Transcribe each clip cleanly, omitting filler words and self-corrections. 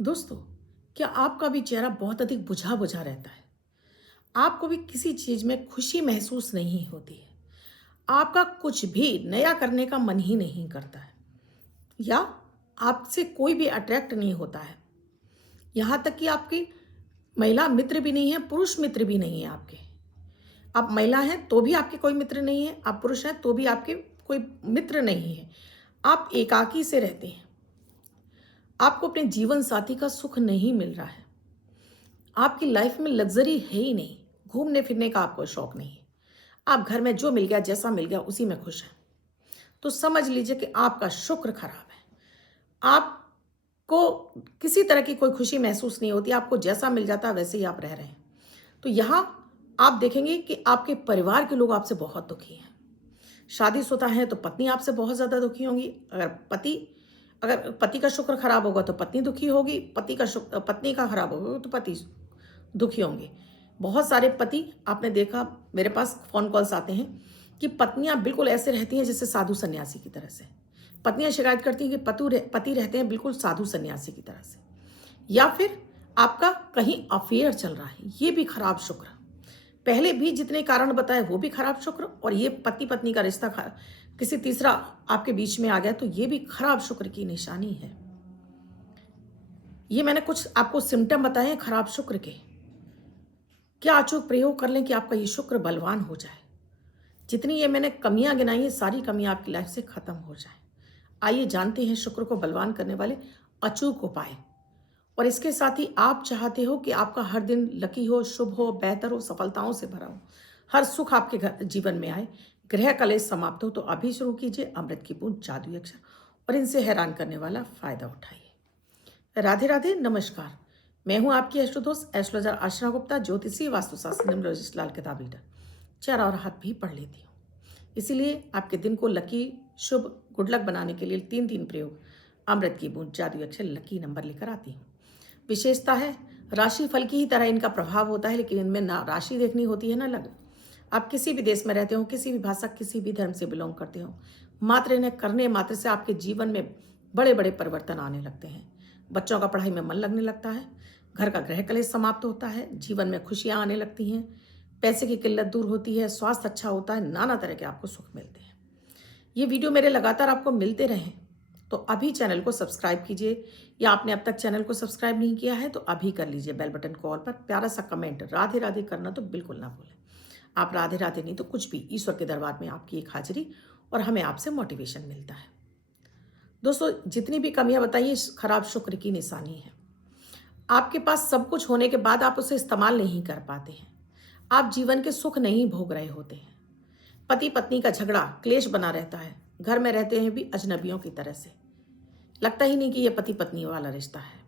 दोस्तों, क्या आपका भी चेहरा बहुत अधिक बुझा बुझा रहता है? आपको भी किसी चीज में खुशी महसूस नहीं होती है? आपका कुछ भी नया करने का मन ही नहीं करता है, या आपसे कोई भी अट्रैक्ट नहीं होता है? यहाँ तक कि आपकी महिला मित्र भी नहीं है, पुरुष मित्र भी नहीं है आपके। आप महिला हैं तो भी आपके कोई मित्र नहीं है, आप पुरुष हैं तो भी आपके कोई मित्र नहीं है। आप एकाकी से रहते हैं। आपको अपने जीवन साथी का सुख नहीं मिल रहा है। आपकी लाइफ में लग्जरी है ही नहीं। घूमने फिरने का आपको शौक नहीं है। आप घर में जो मिल गया, जैसा मिल गया, उसी में खुश हैं। तो समझ लीजिए कि आपका शुक्र खराब है। आपको किसी तरह की कोई खुशी महसूस नहीं होती। आपको जैसा मिल जाता है वैसे ही आप रह रहे हैं। तो यहाँ आप देखेंगे कि आपके परिवार के लोग आपसे बहुत दुखी हैं। शादीशुदा हैं तो पत्नी आपसे बहुत ज़्यादा दुखी होंगी। अगर पति का शुक्र खराब होगा तो पत्नी दुखी होगी। पत्नी का खराब होगा तो पति दुखी होंगे। बहुत सारे पति, आपने देखा, मेरे पास फ़ोन कॉल्स आते हैं कि पत्नियां बिल्कुल ऐसे रहती हैं जैसे साधु सन्यासी की तरह से। पत्नियां शिकायत करती हैं कि पति रहते हैं बिल्कुल साधु सन्यासी की तरह से। या फिर आपका कहीं अफेयर चल रहा है, ये भी खराब शुक्र। पहले भी जितने कारण बताए वो भी खराब शुक्र, और ये पति पत्नी का रिश्ता किसी तीसरा आपके बीच में आ गया तो ये भी खराब शुक्र की निशानी है। ये मैंने कुछ आपको सिम्टम बताए हैं खराब शुक्र के। क्या अचूक प्रयोग कर लें कि आपका ये शुक्र बलवान हो जाए। जितनी ये मैंने कमियां गिनाई हैं, सारी कमियां आपकी लाइफ से खत्म हो जाए। आइए जानते हैं शुक्र को बलवान करने वाले अचूक उपाय। और इसके साथ ही आप चाहते हो कि आपका हर दिन लकी हो, शुभ हो, बेहतर हो, सफलताओं से भरा हो, हर सुख आपके घर जीवन में आए, ग्रह कलेश समाप्त हो, तो अभी शुरू कीजिए अमृत की बूंद जादुई अक्षर और इनसे हैरान करने वाला फायदा उठाइए। राधे राधे, नमस्कार। मैं हूं आपकी एस्ट्रो दोस्त एस्ट्रोलॉजर आशना गुप्ता, ज्योतिषी वास्तुशास्त्र न्यूमरोलॉजिस्ट, लाल किताब रीडर। चार और हाथ भी पढ़ लेती हूँ। इसीलिए आपके दिन को लकी, शुभ, गुड लक बनाने के लिए 3 प्रयोग अमृत की बूंद जादुई अक्षर लकी नंबर लेकर आती हूँ। विशेषता है, राशि फल की ही तरह इनका प्रभाव होता है, लेकिन इनमें ना राशि देखनी होती है ना लग्न। आप किसी भी देश में रहते हो, किसी भी भाषा, किसी भी धर्म से बिलोंग करते हो, मात्र इन्हें करने मात्र से आपके जीवन में बड़े बड़े परिवर्तन आने लगते हैं। बच्चों का पढ़ाई में मन लगने लगता है, घर का गृह कलेश समाप्त होता है, जीवन में खुशियां आने लगती हैं, पैसे की किल्लत दूर होती है, स्वास्थ्य अच्छा होता है, नाना तरह के आपको सुख मिलते हैं। ये वीडियो मेरे लगातार आपको मिलते रहें तो अभी चैनल को सब्सक्राइब कीजिए, या आपने अब तक चैनल को सब्सक्राइब नहीं किया है तो अभी कर लीजिए। बेल बटन को ऑल पर, प्यारा सा कमेंट राधे राधे करना तो बिल्कुल ना भूलें। आप राधे राधे नहीं तो कुछ भी, ईश्वर के दरबार में आपकी एक हाजिरी और हमें आपसे मोटिवेशन मिलता है। दोस्तों, जितनी भी कमियां बताइए खराब शुक्र की निशानी है। आपके पास सब कुछ होने के बाद आप उसे इस्तेमाल नहीं कर पाते हैं। आप जीवन के सुख नहीं भोग रहे होते हैं। पति पत्नी का झगड़ा, क्लेश बना रहता है। घर में रहते हैं भी अजनबियों की तरह से, लगता ही नहीं कि यह पति पत्नी वाला रिश्ता है।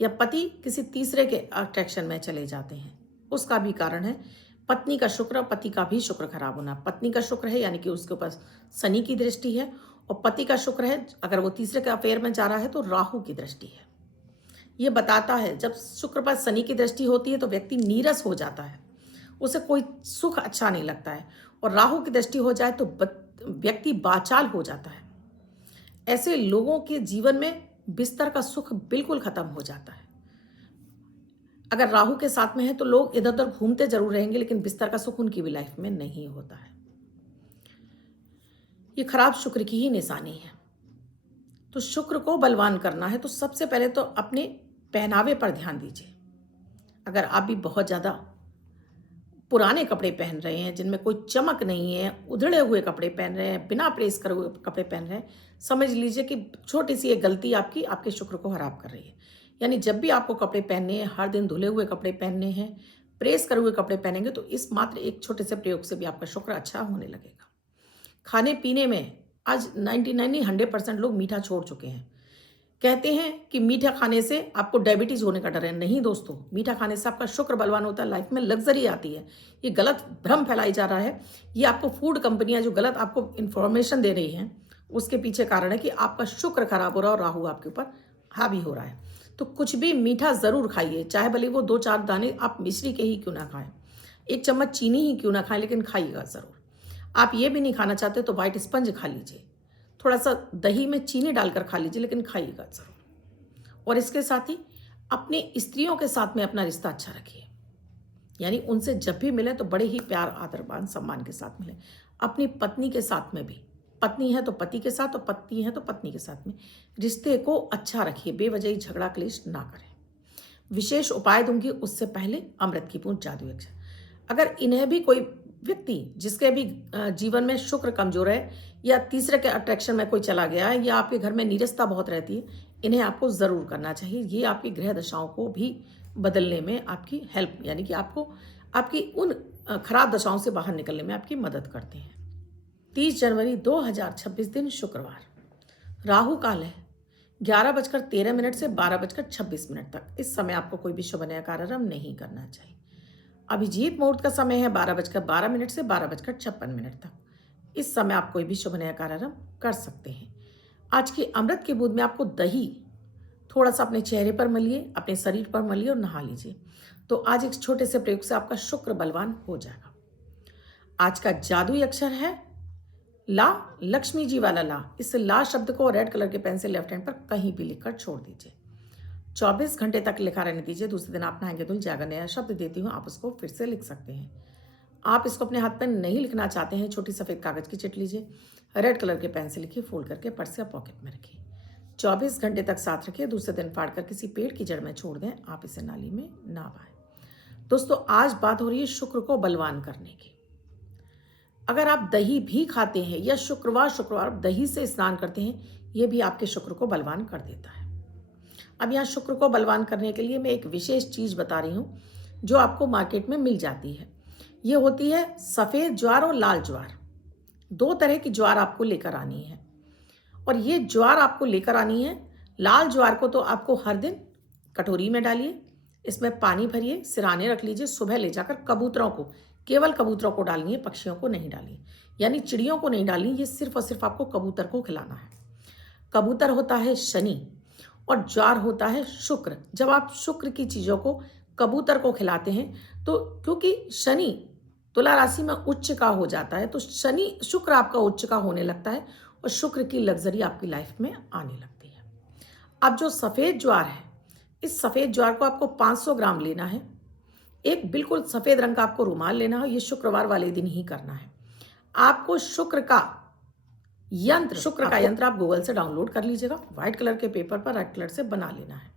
या पति किसी तीसरे के अट्रैक्शन में चले जाते हैं। उसका भी कारण है पत्नी का शुक्र, पति का भी शुक्र खराब होना। पत्नी का शुक्र है यानी कि उसके ऊपर शनि की दृष्टि है, और पति का शुक्र है अगर वो तीसरे के अफेयर में जा रहा है तो राहु की दृष्टि है। ये बताता है जब शुक्र पर शनि की दृष्टि होती है तो व्यक्ति नीरस हो जाता है, उसे कोई सुख अच्छा नहीं लगता है। और राहु की दृष्टि हो जाए तो व्यक्ति बाचाल हो जाता है। ऐसे लोगों के जीवन में बिस्तर का सुख बिल्कुल खत्म हो जाता है। अगर राहु के साथ में है तो लोग इधर उधर घूमते जरूर रहेंगे, लेकिन बिस्तर का सुख उनकी भी लाइफ में नहीं होता है। ये खराब शुक्र की ही निशानी है। तो शुक्र को बलवान करना है तो सबसे पहले तो अपने पहनावे पर ध्यान दीजिए। अगर आप भी बहुत ज़्यादा पुराने कपड़े पहन रहे हैं जिनमें कोई चमक नहीं है, उधड़े हुए कपड़े पहन रहे हैं, बिना प्रेस करे हुए कपड़े पहन रहे हैं, समझ लीजिए कि छोटी सी एक गलती आपकी आपके शुक्र को खराब कर रही है। यानी जब भी आपको कपड़े पहनने हैं, हर दिन धुले हुए कपड़े पहनने हैं, प्रेस करे हुए कपड़े पहनेंगे तो इस मात्र एक छोटे से प्रयोग से भी आपका शुक्र अच्छा होने लगेगा। खाने पीने में आज 99 100% लोग मीठा छोड़ चुके हैं। कहते हैं कि मीठा खाने से आपको डायबिटीज होने का डर है। नहीं दोस्तों, मीठा खाने से आपका शुक्र बलवान होता है, लाइफ में लग्जरी आती है। ये गलत भ्रम फैलाई जा रहा है। ये आपको फूड कंपनियां जो गलत आपको इंफॉर्मेशन दे रही हैं, उसके पीछे कारण है कि आपका शुक्र खराब हो रहा है और राहु आपके ऊपर हावी हो रहा है। तो कुछ भी मीठा जरूर खाइए, चाहे भले वो 2-4 दाने आप मिश्री के ही क्यों ना खाएं, 1 चम्मच चीनी ही क्यों ना खाएं, लेकिन खाइएगा जरूर। आप ये भी नहीं खाना चाहते तो व्हाइट स्पंज खा लीजिए, थोड़ा सा दही में चीनी डालकर खा लीजिए, लेकिन खाइएगा जरूर। और इसके साथ ही अपनी स्त्रियों के साथ में अपना रिश्ता अच्छा रखिए, यानी उनसे जब भी मिले तो बड़े ही प्यार, आदर, मान, सम्मान के साथ मिले। अपनी पत्नी के साथ में भी, पत्नी है तो पति के साथ और पत्नी है तो पत्नी के साथ में रिश्ते को अच्छा रखिए, बेवजह झगड़ा क्लेश ना करें। विशेष उपाय दूंगी उससे पहले अमृत की बूंद जादुई अक्षर। अगर इन्हें भी कोई व्यक्ति जिसके भी जीवन में शुक्र कमजोर है या तीसरे के अट्रैक्शन में कोई चला गया है या आपके घर में नीरसता बहुत रहती है, इन्हें आपको ज़रूर करना चाहिए। ये आपकी ग्रह दशाओं को भी बदलने में आपकी हेल्प, यानी कि आपको आपकी उन खराब दशाओं से बाहर निकलने में आपकी मदद करते हैं। 30 जनवरी 2026 दिन शुक्रवार, राहु काल है 11:13 से 12:26 तक। इस समय आपको कोई भी शुभ नया कार्यारंभ नहीं करना चाहिए। अभिजीत मुहूर्त का समय है 12:12 से 12:56 तक। इस समय आप कोई भी शुभ नया कार्यारंभ कर सकते हैं। आज की अमृत की बूंद में आपको दही थोड़ा सा अपने चेहरे पर मलिए, अपने शरीर पर मलिए और नहा लीजिए, तो आज एक छोटे से प्रयोग से आपका शुक्र बलवान हो जाएगा। आज का जादुई अक्षर है ला, लक्ष्मी जी वाला ला। इस ला शब्द को रेड कलर के पेन से लेफ्ट हैंड पर कहीं भी लिखकर छोड़ दीजिए। 24 घंटे तक लिखा रहने दीजिए। दूसरे दिन आप नहाएंगे धुल जाएगा। नया शब्द देती हूँ, आप उसको फिर से लिख सकते हैं। आप इसको अपने हाथ पर नहीं लिखना चाहते हैं, छोटी सफ़ेद कागज की चिट लीजिए, रेड कलर के पेन से लिखिए, फोल्ड करके पर्स या पॉकेट में रखिए। 24 घंटे तक साथ रखिए। दूसरे दिन फाड़ कर किसी पेड़ की जड़ में छोड़ दें। आप इसे नाली में ना बहाएं। दोस्तों, आज बात हो रही है शुक्र को बलवान करने की। अगर आप दही भी खाते हैं या शुक्रवार दही से स्नान करते हैं, ये भी आपके शुक्र को बलवान कर देता है। अब यहाँ शुक्र को बलवान करने के लिए मैं एक विशेष चीज़ बता रही हूँ जो आपको मार्केट में मिल जाती है। ये होती है सफ़ेद ज्वार और लाल ज्वार। 2 तरह की ज्वार आपको लेकर आनी है और ये ज्वार आपको लेकर आनी है। लाल ज्वार को तो आपको हर दिन कटोरी में डालिए, इसमें पानी भरिए, सिराने रख लीजिए। सुबह ले जाकर कबूतरों को, केवल कबूतरों को डालनी है, पक्षियों को नहीं डालिए, यानी चिड़ियों को नहीं डालनी। ये सिर्फ और सिर्फ आपको कबूतर को खिलाना है। कबूतर होता है शनि और ज्वार होता है शुक्र। जब आप शुक्र की चीज़ों को कबूतर को खिलाते हैं तो क्योंकि शनि तुला राशि में उच्च का हो जाता है, तो शुक्र आपका उच्च का होने लगता है और शुक्र की लग्जरी आपकी लाइफ में आने लगती है। अब जो सफ़ेद ज्वार है, इस सफ़ेद ज्वार को आपको 500 ग्राम लेना है। एक बिल्कुल सफ़ेद रंग का आपको रुमाल लेना है। ये शुक्रवार वाले दिन ही करना है। आपको शुक्र का यंत्र आप गूगल से डाउनलोड कर लीजिएगा। व्हाइट कलर के पेपर पर रेड कलर से बना लेना है।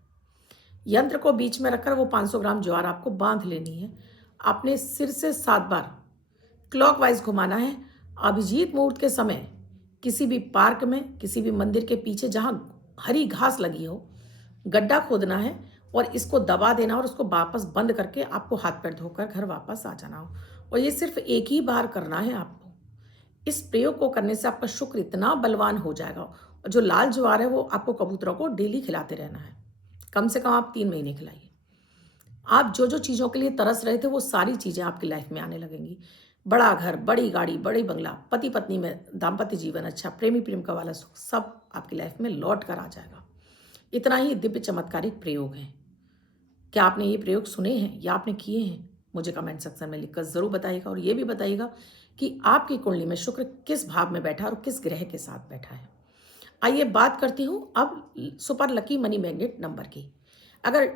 यंत्र को बीच में रखकर वो 500 ग्राम ज्वार आपको बांध लेनी है। आपने सिर से 7 बार क्लॉकवाइज घुमाना है। अभिजीत मुहूर्त के समय किसी भी पार्क में, किसी भी मंदिर के पीछे जहाँ हरी घास लगी हो, गड्ढा खोदना है और इसको दबा देना और उसको वापस बंद करके आपको हाथ पैर धोकर घर वापस आ जाना हो। और ये सिर्फ एक ही बार करना है आपको। इस प्रयोग को करने से आपका शुक्र इतना बलवान हो जाएगा। और जो लाल ज्वार है वो आपको कबूतरों को डेली खिलाते रहना है। कम से कम आप 3 महीने खिलाइए। आप जो जो चीज़ों के लिए तरस रहे थे वो सारी चीज़ें आपकी लाइफ में आने लगेंगी। बड़ा घर, बड़ी गाड़ी, बड़ी बंगला, पति पत्नी में दाम्पत्य जीवन अच्छा, प्रेमी प्रेम का वाला सुख, सब आपकी लाइफ में लौट कर आ जाएगा। इतना ही दिव्य चमत्कारिक प्रयोग है। क्या आपने ये प्रयोग सुने हैं या आपने किए हैं? मुझे कमेंट सेक्शन में लिखकर ज़रूर बताइएगा। और ये भी बताइएगा कि आपकी कुंडली में शुक्र किस भाव में बैठा है और किस ग्रह के साथ बैठा है। आइए बात करती हूँ अब super lucky money magnet number की। अगर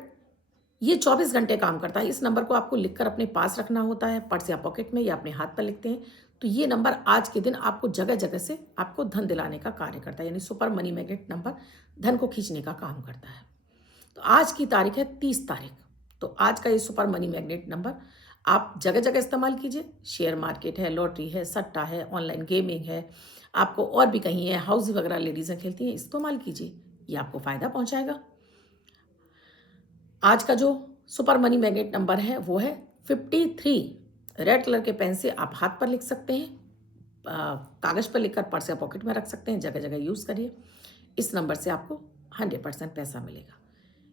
ये 24 घंटे काम करता है, इस नंबर को आपको लिखकर अपने पास रखना होता है, पर्स या पॉकेट में या अपने हाथ पर लिखते हैं, तो ये नंबर आज के दिन आपको जगह जगह से आपको धन दिलाने का कार्य करता है। यानी सुपर मनी मैग्नेट नंबर धन को खींचने का काम करता है। तो आज की तारीख है 30 तारीख। तो आज का ये सुपर मनी मैग्नेट नंबर आप जगह जगह इस्तेमाल कीजिए। शेयर मार्केट है, लॉटरी है, सट्टा है, ऑनलाइन गेमिंग है, आपको और भी कहीं है, हाउस वगैरह लेडीज़ें खेलती हैं, इस्तेमाल कीजिए। ये आपको फ़ायदा पहुंचाएगा। आज का जो सुपर मनी मैग्नेट नंबर है वो है 53। रेड कलर के पेन से आप हाथ पर लिख सकते हैं, कागज़ पर लिखकर पर्स या पॉकेट में रख सकते हैं। जगह जगह यूज़ करिए। इस नंबर से आपको 100% पैसा मिलेगा।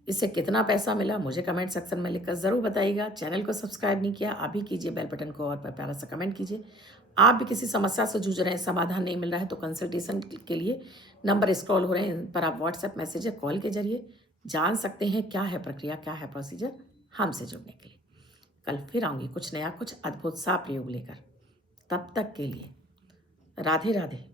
इससे कितना पैसा मिला मुझे कमेंट सेक्शन में लिखकर ज़रूर बताइएगा। चैनल को सब्सक्राइब नहीं किया, अभी कीजिए। बेल बटन को और प्यारा सा कमेंट कीजिए। आप भी किसी समस्या से जूझ रहे हैं, समाधान नहीं मिल रहा है, तो कंसल्टेशन के लिए नंबर स्क्रॉल हो रहे हैं, इन पर आप व्हाट्सएप मैसेज या कॉल के जरिए जान सकते हैं क्या है प्रक्रिया, क्या है प्रोसीजर हमसे जुड़ने के लिए। कल फिर आऊँगी कुछ नया, कुछ अद्भुत सा प्रयोग लेकर। तब तक के लिए राधे राधे।